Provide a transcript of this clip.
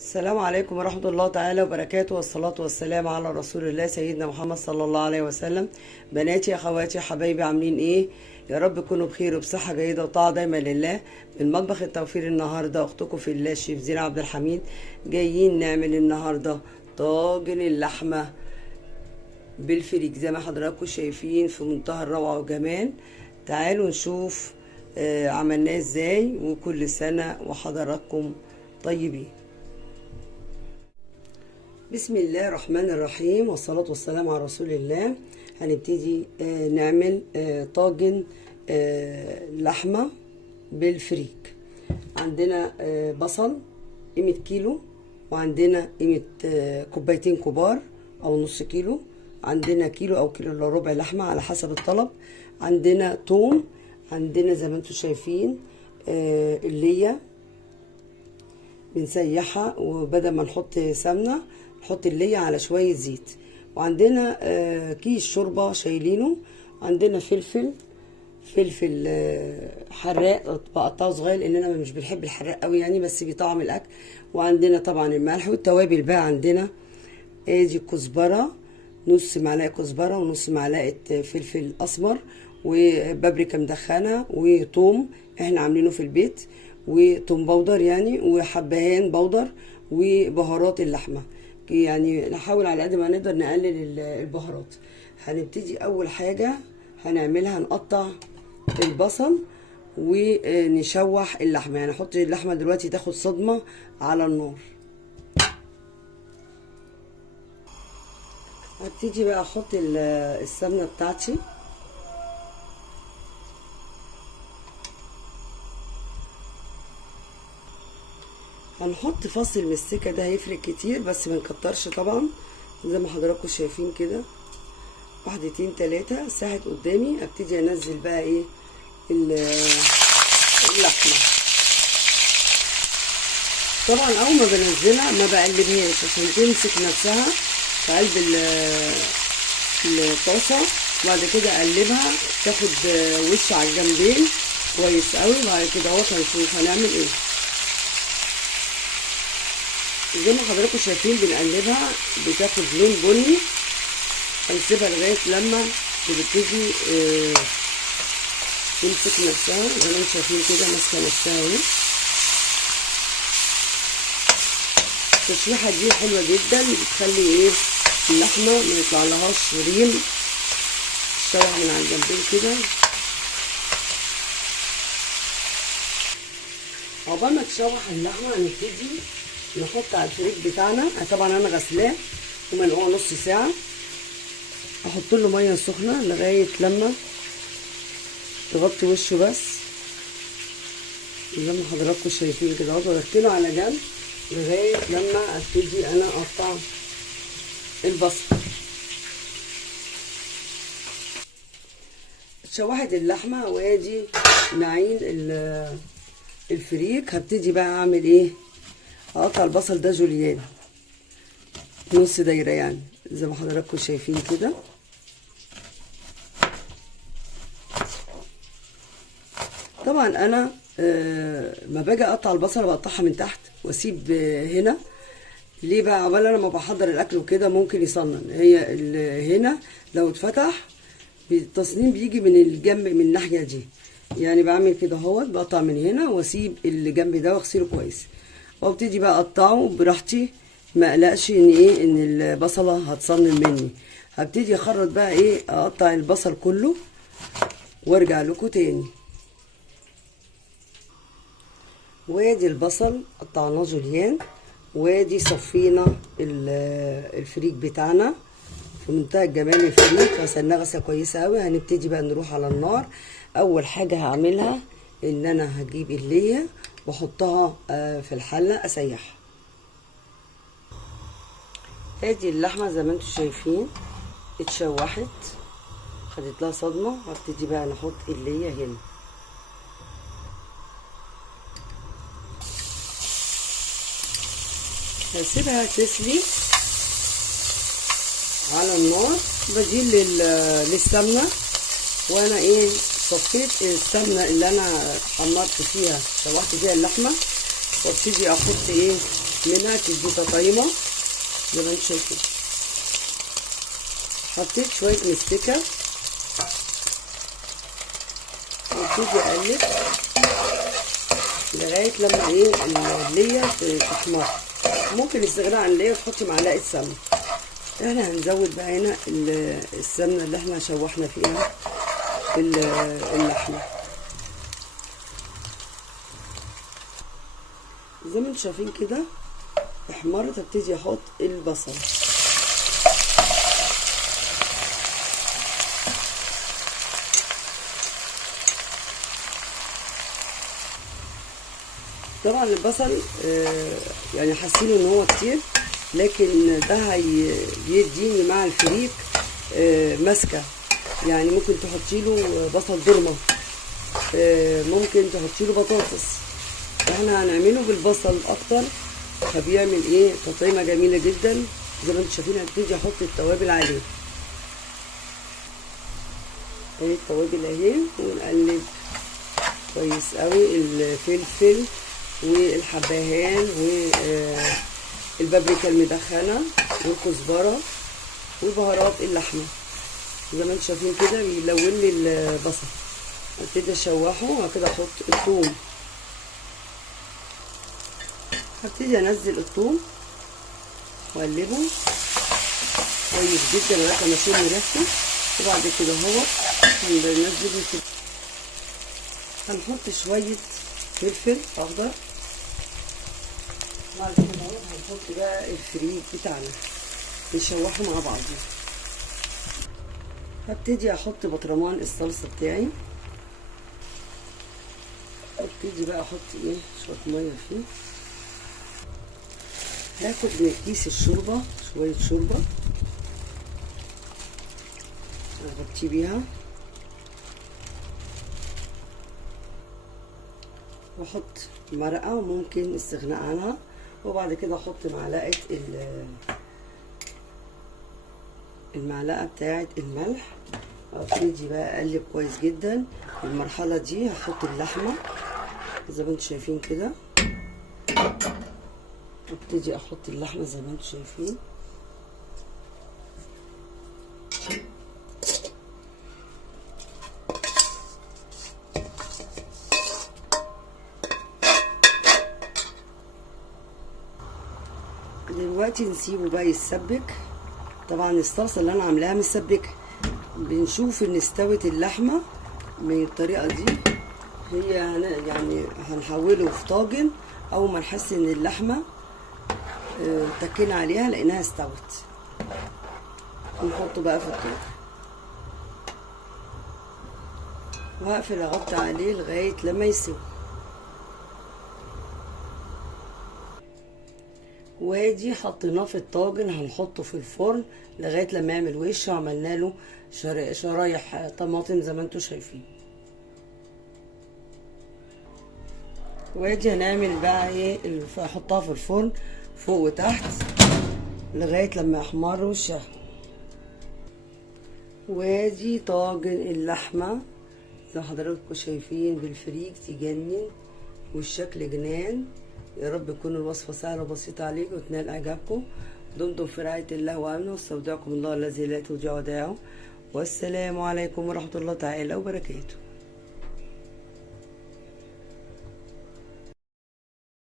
السلام عليكم ورحمة الله تعالى وبركاته، والصلاة والسلام على رسول الله سيدنا محمد صلى الله عليه وسلم. بناتي أخواتي حبايبي، عاملين إيه؟ يا رب تكونوا بخير وبصحة جيدة وطاعة دايما لله. من مطبخ التوفير النهاردة أختكم في الله الشيف زينة عبد الحميد. جايين نعمل النهاردة طاجن اللحمة بالفريك زي ما حضراتكم شايفين، في منتهى الروعة والجمال. تعالوا نشوف عملناه ازاي، وكل سنة وحضراتكم طيبين. بسم الله الرحمن الرحيم، والصلاة والسلام على رسول الله. هنبتدي نعمل طاجن لحمة بالفريك. عندنا بصل قيمة كيلو، وعندنا قيمة كوبايتين كبار او نص كيلو، عندنا كيلو او كيلو الا ربع لحمة على حسب الطلب، عندنا توم، عندنا زي ما انتم شايفين اللية بنسيحها، وبدل ما نحط سمنة نحط اللية على شوية زيت، وعندنا كيس شوربة شايلينه، عندنا فلفل حراق بقطعه صغير لان انا مش بنحب الحراق قوي يعني، بس بيطعم الاكل. وعندنا طبعا الملح والتوابل. بقى عندنا ادي كزبرة، نص معلقة كزبرة ونص معلقة فلفل اسمر، وبابريكا مدخنة، وثوم احنا عاملينه في البيت، وثوم بودر يعني، وحبهان بودر، وبهارات اللحمة. يعني نحاول على قد ما نقدر نقلل البهارات. هنبتدي اول حاجة هنعملها، نقطع البصل ونشوح اللحمة. يعني نحط اللحمة دلوقتي تاخد صدمة على النار. هبتدي بقى احط السمنة بتاعتي. هنحط فص مستكة، ده هيفرق كتير بس ما نكترش طبعا. زي ما حضراتكم شايفين كده، واحدتين تلاتة ساحت قدامي. ابتدي انزل بقى ايه اللحمة. طبعا اول ما بنزلها ما بقلبهاش عشان تمسك نفسها في قلب الطاسة، وبعد كده اقلبها تاخد وش على الجنبين كويس قوي. وبعد كده اهوت هنشوف هنعمل ايه. زي ما حضراتكم شايفين بنقلبها بتاخد لون بني، هنسيبها لغايه لما بتبتدي تمسك نفسها. زي ما انتم شايفين كده ماسكه نفسها اهي. التشويحه دي حلوه جدا، بتخلي ايه اللحمه ما يطلعلهاش ريم، تشوح من على الجنبين كده. عقبال ما تشوح اللحمه هنبتدي نحط على الفريك بتاعنا. طبعا انا غسلاه ومنقوع نص ساعه. احط له ميه سخنه لغايه لما تغطي وشه بس، زي ما حضراتكم شايفين كده اهو. بركنه على جنب لغايه لما ابتدي انا اقطع البصل. اتشوحت اللحمه، وادي معين الفريك. هبتدي بقى اعمل ايه، هقطع البصل ده جوليان نص دايره يعني زي ما حضراتكم شايفين كده. طبعا انا ما باجي اقطع البصله بقطعها من تحت واسيب هنا. ليه بقى؟ عقبال انا ما بحضر الاكل وكده ممكن يصنن. هي هنا لو اتفتح التصنين بيجي من الجنب من الناحيه دي، يعني بعمل كده اهوت، بقطع من هنا واسيب اللي جنب ده واغسله كويس، وابتدي بقى اقطعه براحتي، ما اقلقش ان ايه ان البصله هتصنن مني. هبتدي اخرط بقى ايه، اقطع البصل كله وارجع لكم تاني. وادي البصل قطعناه جوليان، وادي صفينا الفريك بتاعنا في منتهى الجمال. الفريك غسلناه غسله كويسه قوي. هنبتدي بقى نروح على النار. اول حاجه هعملها ان انا هجيب الليه واحطها في الحله اسيحها. ادي اللحمه زي ما انتم شايفين اتشوحت، خدت لها صدمه. هبتدي بقى نحط الليه هنا. هسيبها تسلي على النار. بديل للسمنه، وانا ايه صفيت السمنه اللي انا حمرت فيها شوحت فيها اللحمه، وابتدي احط ايه منها تدي تطعيمه زي ما انتم شايفين. حطيت شويه مستكه وابتدي اقلب لغايه لما الليه تحمر. ممكن استغنى عن الليه وتحطي معلقه سمنه. احنا هنزود بقى هنا السمنه اللي احنا شوحنا فيها اللحمه. زي ما انتم شايفين كده احمرت، ابتدي احط البصل. طبعا البصل يعني حاسينه ان هو كتير، لكن ده بيديني مع الفريك ماسكه. يعني ممكن تحطي له بصل ضرمه، ممكن تحطي له بطاطس. احنا هنعمله بالبصل اكتر، فبيعمل تطعيمه جميله جدا. زي ما انتم شايفين هبتدي احط التوابل عليه. التوابل اهي، ونقلب كويس قوي. الفلفل والحبهان والبابريكا المدخنه والكزبره وبهارات اللحمه. زي ما انتم شايفين كده بيلون لي البصل. هبتدي اشوحه وبعد كده احط الثوم. هبتدي انزل الثوم واقلبه كويس جدا لغايه ما اشم ريحته. وبعد كده هننزل هنحط شويه فلفل اخضر. بعد كده هنحط بقى الفريك بتاعنا نشوحه مع بعض. هبتدي احط بطرمان الصلصه بتاعي. هبتدي بقى احط شويه ميه فيه. هاخد من كيس الشوربه شويه شوربه اغطي بيها، واحط مرقه وممكن استغناء عنها. وبعد كده احط معلقه المعلقه بتاعه الملح. ابتدي بقى اقلب كويس جدا. في المرحله دي هحط اللحمه زي ما انتم شايفين كده. ابتدي احط اللحمه زي ما انتم شايفين. دلوقتي نسيبه بقى يتسبك. طبعا الصلصه اللي انا عاملاها متسبكه. بنشوف ان استوت اللحمه من الطريقه دي. هي يعني هنحوله في طاجن اول ما نحس ان اللحمه تكينا عليها لانها استوت. نحطه بقى في الطاجن وهقفل اغطي عليه لغايه لما يستوي. وادي حطيناه في الطاجن، هنحطه في الفرن لغايه لما يعمل وش. وعملنا له شرايح طماطم زي ما انتم شايفين. وادي هنعمل بقى احطها في الفرن فوق وتحت لغايه لما يحمر وشها. وادي طاجن اللحمه زي ما حضراتكم شايفين بالفريك، تجنن والشكل جنان. يا رب تكون الوصفه سهله وبسيطه عليكم وتنال اعجابكم. دمتم في رعايه الله وامنه، واستودعكم الله الذي لا تضيع ودائعه. والسلام عليكم ورحمه الله تعالى وبركاته.